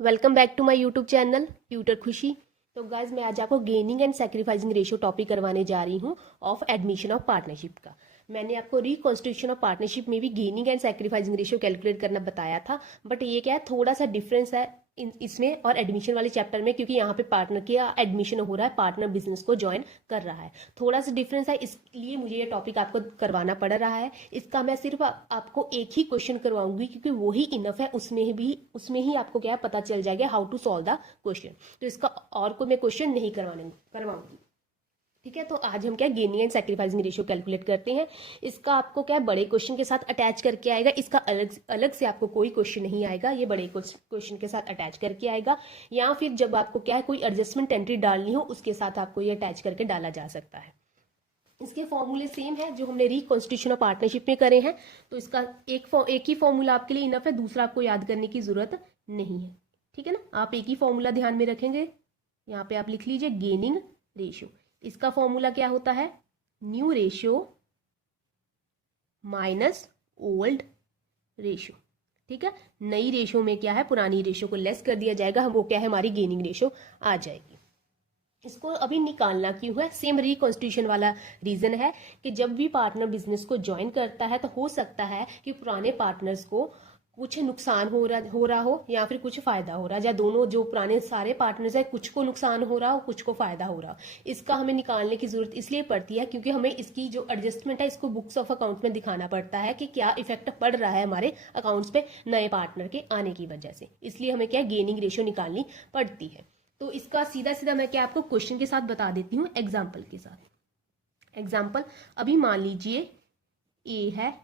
Welcome back to my YouTube channel tutor Khushi. तो guys मैं आज आपको gaining and sacrificing ratio topic करवाने जा रही हूँ ऑफ एडमिशन ऑफ पार्टनरशिप का। मैंने आपको रिकॉन्स्टिट्यूशन ऑफ पार्टनरशिप में भी gaining and sacrificing ratio calculate करना बताया था, बट ये क्या है, थोड़ा सा डिफरेंस है इसमें और एडमिशन वाले चैप्टर में, क्योंकि यहाँ पे पार्टनर का एडमिशन हो रहा है, पार्टनर बिजनेस को ज्वाइन कर रहा है। थोड़ा सा डिफरेंस है, इसलिए मुझे ये टॉपिक आपको करवाना पड़ रहा है। इसका मैं सिर्फ आपको एक ही क्वेश्चन करवाऊंगी, क्योंकि वो ही इनफ है। उसमें ही आपको क्या है पता चल जाएगा how to solve the question. तो इसका और कोई मैं क्वेश्चन नहीं करवाऊंगी। ठीक है, तो आज हम क्या gaining and sacrificing ratio calculate करते हैं। इसका आपको क्या बड़े क्वेश्चन के साथ अटैच करके आएगा। इसका अलग अलग से आपको कोई क्वेश्चन नहीं आएगा, ये बड़े क्वेश्चन के साथ अटैच करके आएगा। या फिर जब आपको क्या है कोई एडजस्टमेंट एंट्री डालनी हो, उसके साथ आपको ये अटैच करके डाला जा सकता है। इसके फॉर्मूले सेम है जो हमने रिकॉन्स्टिट्यूशन ऑफ पार्टनरशिप में करे हैं। तो इसका एक ही फॉर्मूला आपके लिए इनफ है, दूसरा आपको याद करने की जरूरत नहीं है। ठीक है ना, आप एक ही फॉर्मूला ध्यान में रखेंगे। यहाँ पे आप लिख लीजिए गेनिंग रेशियो। इसका फॉर्मूला क्या होता है, new ratio minus old ratio. ठीक है, नई रेशियो में क्या है, पुरानी रेशियो को लेस कर दिया जाएगा, हम वो क्या है हमारी गेनिंग रेशियो आ जाएगी। इसको अभी निकालना क्यों है, सेम रिकॉन्स्टिट्यूशन वाला रीजन है कि जब भी पार्टनर बिजनेस को ज्वाइन करता है तो हो सकता है कि पुराने पार्टनर्स को कुछ नुकसान हो रहा हो या फिर कुछ फायदा हो रहा है, या दोनों जो पुराने सारे पार्टनर्स है कुछ को नुकसान हो रहा हो कुछ को फायदा हो रहा हो। इसका हमें निकालने की जरूरत इसलिए पड़ती है क्योंकि हमें इसकी जो एडजस्टमेंट है इसको बुक्स ऑफ अकाउंट में दिखाना पड़ता है कि क्या इफेक्ट पड़ रहा है हमारे अकाउंट्स पे नए पार्टनर के आने की वजह से। इसलिए हमें क्या गेनिंग रेशियो निकालनी पड़ती है। तो इसका सीधा सीधा मैं क्या आपको क्वेश्चन के साथ बता देती हूँ, एग्जाम्पल के साथ। एग्जाम्पल, अभी मान लीजिए ए है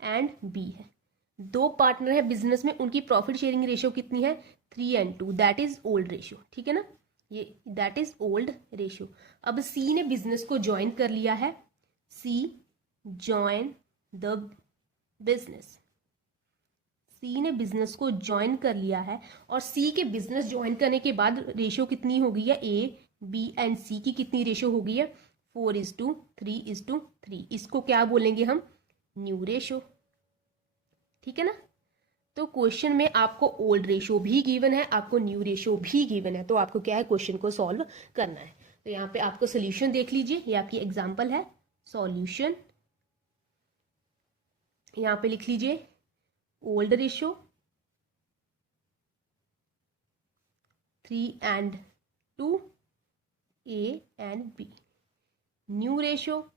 एंड बी है, दो पार्टनर है बिजनेस में, उनकी प्रॉफिट शेयरिंग रेशियो कितनी है 3:2, दैट इज ओल्ड रेशियो। ठीक है ना, ये दैट इज ओल्ड रेशियो। अब सी ने बिजनेस को ज्वाइन कर लिया है, सी ज्वाइन द बिजनेस। सी ने बिजनेस को ज्वाइन कर लिया है और सी के बिजनेस ज्वाइन करने के बाद रेशियो कितनी हो गई है, ए बी एंड सी की कितनी रेशियो हो गई है 4:3:3। इसको क्या बोलेंगे हम, न्यू रेशियो। ठीक है ना, तो क्वेश्चन में आपको ओल्ड रेशियो भी गिवन है, आपको न्यू रेशियो भी गिवन है, तो आपको क्या है क्वेश्चन को सॉल्व करना है। तो यहाँ पे आपको सोल्यूशन देख लीजिए, ये आपकी एग्जांपल है सॉल्यूशन। यहाँ पे लिख लीजिए old ratio 3:2 A and B, new ratio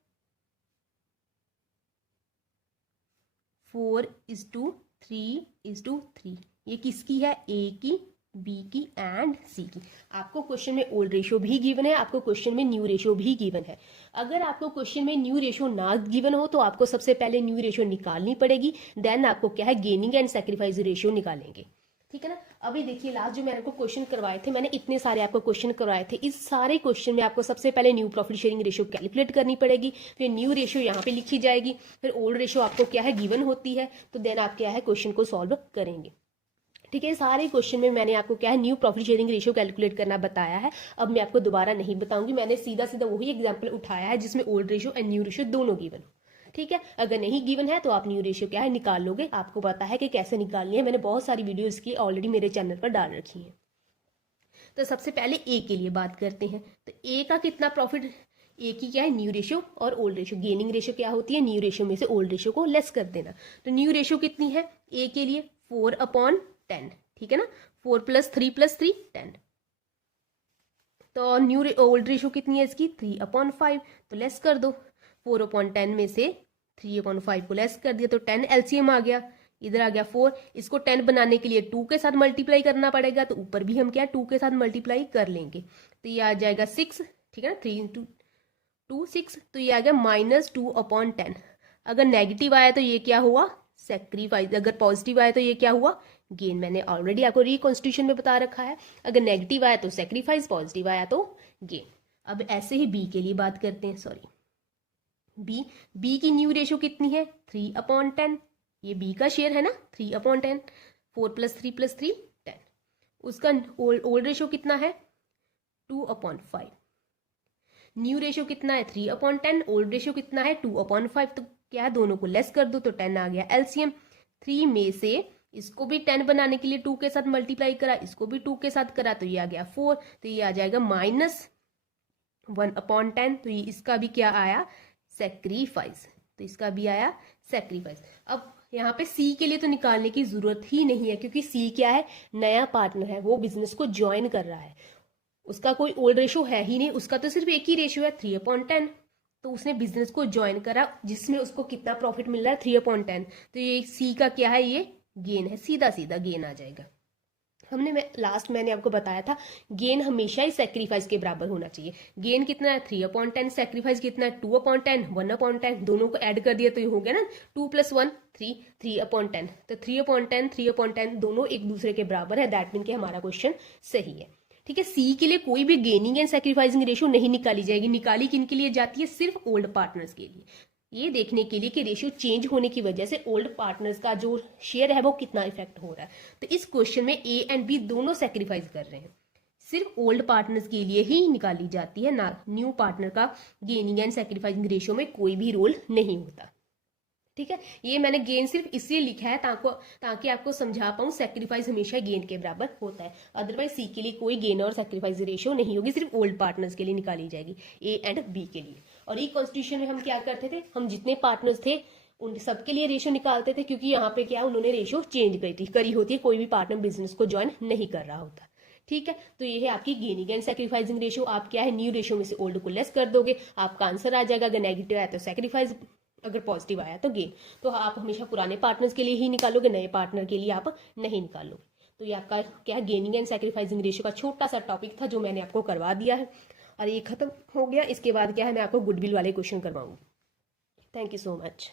4:3:3। ये किसकी है, ए की, बी की एंड सी की। आपको क्वेश्चन में ओल्ड रेशियो भी गिवन है, आपको क्वेश्चन में न्यू रेशियो भी गिवन है। अगर आपको क्वेश्चन में न्यू रेशियो ना गिवन हो तो आपको सबसे पहले न्यू रेशियो निकालनी पड़ेगी, देन आपको क्या है गेनिंग एंड सैक्रिफाइस रेशियो निकालेंगे। ठीक है ना, अभी देखिए लास्ट जो मैंने आपको क्वेश्चन करवाए थे, मैंने इतने सारे आपको क्वेश्चन करवाए थे, इस सारे क्वेश्चन में आपको सबसे पहले new profit sharing ratio calculate करनी पड़ेगी, फिर न्यू रेशियो यहाँ पे लिखी जाएगी, फिर ओल्ड रेशियो आपको क्या है गिवन होती है, तो देन आप क्या है क्वेश्चन को सॉल्व करेंगे। ठीक है, सारे क्वेश्चन में मैंने आपको क्या है new profit sharing ratio calculate करना बताया है। अब मैं आपको दोबारा नहीं बताऊंगी, मैंने सीधा सीधा वही एग्जांपल उठाया है जिसमें old ratio and new ratio दोनों गिवन हो। ठीक है, अगर नहीं गिवन है तो आप न्यू रेशियो क्या है निकाल लोगे, आपको पता है कि कैसे निकालनी है, मैंने बहुत सारी वीडियो इसकी ऑलरेडी मेरे चैनल पर डाल रखी है। तो सबसे पहले ए के लिए बात करते हैं। तो ए का कितना प्रॉफिट, ए की क्या है न्यू रेशियो और ओल्ड रेशियो। गेनिंग रेशियो क्या होती है, न्यू रेशियो में से ओल्ड रेशियो को लेस कर देना। तो न्यू रेशियो कितनी है ए के लिए 4/10। ठीक है ना, 4+3+3 10। तो न्यू ओल्ड रेशियो कितनी है इसकी 3/5, तो लेस कर दो। 4/10 में से 3/5 को लेस कर दिया तो 10 एलसीएम आ गया, इधर आ गया 4। इसको 10 बनाने के लिए 2 के साथ मल्टीप्लाई करना पड़ेगा, तो ऊपर भी हम क्या 2 के साथ मल्टीप्लाई कर लेंगे, तो ये आ जाएगा 6। ठीक है ना, 3 × 2 6, तो ये आ गया -2/10। अगर नेगेटिव आया तो ये क्या हुआ सेक्रीफाइस, अगर पॉजिटिव आया तो ये क्या हुआ गेन। मैंने ऑलरेडी आपको रिकॉन्स्टिट्यूशन में बता रखा है, अगर नेगेटिव आया तो सेक्रीफाइस, पॉजिटिव आया तो गेन। अब ऐसे ही बी के लिए बात करते हैं, सॉरी बी की न्यू रेशियो कितनी है 3/10। ये बी का शेयर है ना 3/10, 4+3+3 10। उसका ओल्ड रेशियो कितना है 2/5। न्यू रेशियो कितना है 3/10, ओल्ड रेशियो कितना है 2/5। तो क्या दोनों को लेस कर दो तो 10 आ गया एलसीएम। 3 में से इसको भी 10 बनाने के लिए 2 के साथ मल्टीप्लाई करा, इसको भी 2 के साथ करा, तो ये आ गया 4, तो ये आ जाएगा -1/10। तो ये इसका भी क्या आया, सेक्रीफाइस, तो इसका भी आया सेक्रीफाइस। अब यहाँ पे सी के लिए तो निकालने की जरूरत ही नहीं है, क्योंकि सी क्या है, नया पार्टनर है, वो बिजनेस को ज्वाइन कर रहा है, उसका कोई ओल्ड रेशो है ही नहीं, उसका तो सिर्फ एक ही रेशो है 3/10। तो उसने बिजनेस को ज्वाइन करा जिसमें उसको कितना प्रॉफिट मिल रहा है, 3/10। तो ये सी का क्या है, ये गेन है, सीधा सीधा गेन आ जाएगा। मैंने आपको बताया था गेन हमेशा ही सेक्रीफाइस के बराबर होना चाहिए। गेन कितना है, 3/10, सेक्रीफाइस कितना है, 2/10, 1/10, दोनों को ऐड कर दिया तो ये हो गया ना 2 + 1 3, 3/10। तो 3/10 3/10 दोनों एक दूसरे के बराबर है, दैट मीन कि हमारा क्वेश्चन सही है। ठीक है, सी के लिए कोई भी गेनिंग एंड सेक्रीफाइसिंग रेशियो नहीं निकाली जाएगी। निकाली किन के लिए जाती है, सिर्फ ओल्ड पार्टनर्स के लिए, ये देखने के लिए कि रेशियो चेंज होने की वजह से ओल्ड पार्टनर्स का जो शेयर है वो कितना इफेक्ट हो रहा है। तो इस क्वेश्चन में ए एंड बी दोनों सेक्रीफाइस कर रहे हैं, सिर्फ ओल्ड पार्टनर्स के लिए ही निकाली जाती है, ना न्यू पार्टनर का गेनिंग एंड सेक्रीफाइसिंग रेशियो में कोई भी रोल नहीं होता। ठीक है, ये मैंने गेन सिर्फ इसलिए लिखा है ताकि आपको समझा पाऊं सेक्रीफाइस हमेशा गेन के बराबर होता है, अदरवाइज सी के लिए कोई गेन और सेक्रीफाइस रेशियो नहीं होगी, सिर्फ ओल्ड पार्टनर्स के लिए निकाली जाएगी, ए एंड बी के लिए। और ई कॉन्स्टिट्यूशन में हम क्या करते थे, हम जितने पार्टनर्स थे उन सबके लिए रेशियो निकालते थे, क्योंकि यहाँ पे क्या उन्होंने रेशियो चेंज करी होती है, कोई भी पार्टनर बिजनेस को ज्वाइन नहीं कर रहा होता। ठीक है, तो ये है आपकी गेनिंग एंड सेक्रीफाइसिंग रेशियो। आप क्या है, न्यू रेशियो में से ओल्ड को लेस कर दोगे, आपका आंसर आ जाएगा। अगर नेगेटिव आया तो सेक्रीफाइस, अगर पॉजिटिव आया तो गेन। तो आप हमेशा पुराने पार्टनर्स के लिए ही निकालोगे, नए पार्टनर के लिए आप नहीं निकालोगे। तो ये आपका क्या है, गेनिंग एंड सेक्रीफाइसिंग रेशियो का छोटा सा टॉपिक था जो मैंने आपको करवा दिया है, और ये खत्म हो गया। इसके बाद क्या है, मैं आपको गुडविल वाले क्वेश्चन करवाऊंगी। Thank you so much.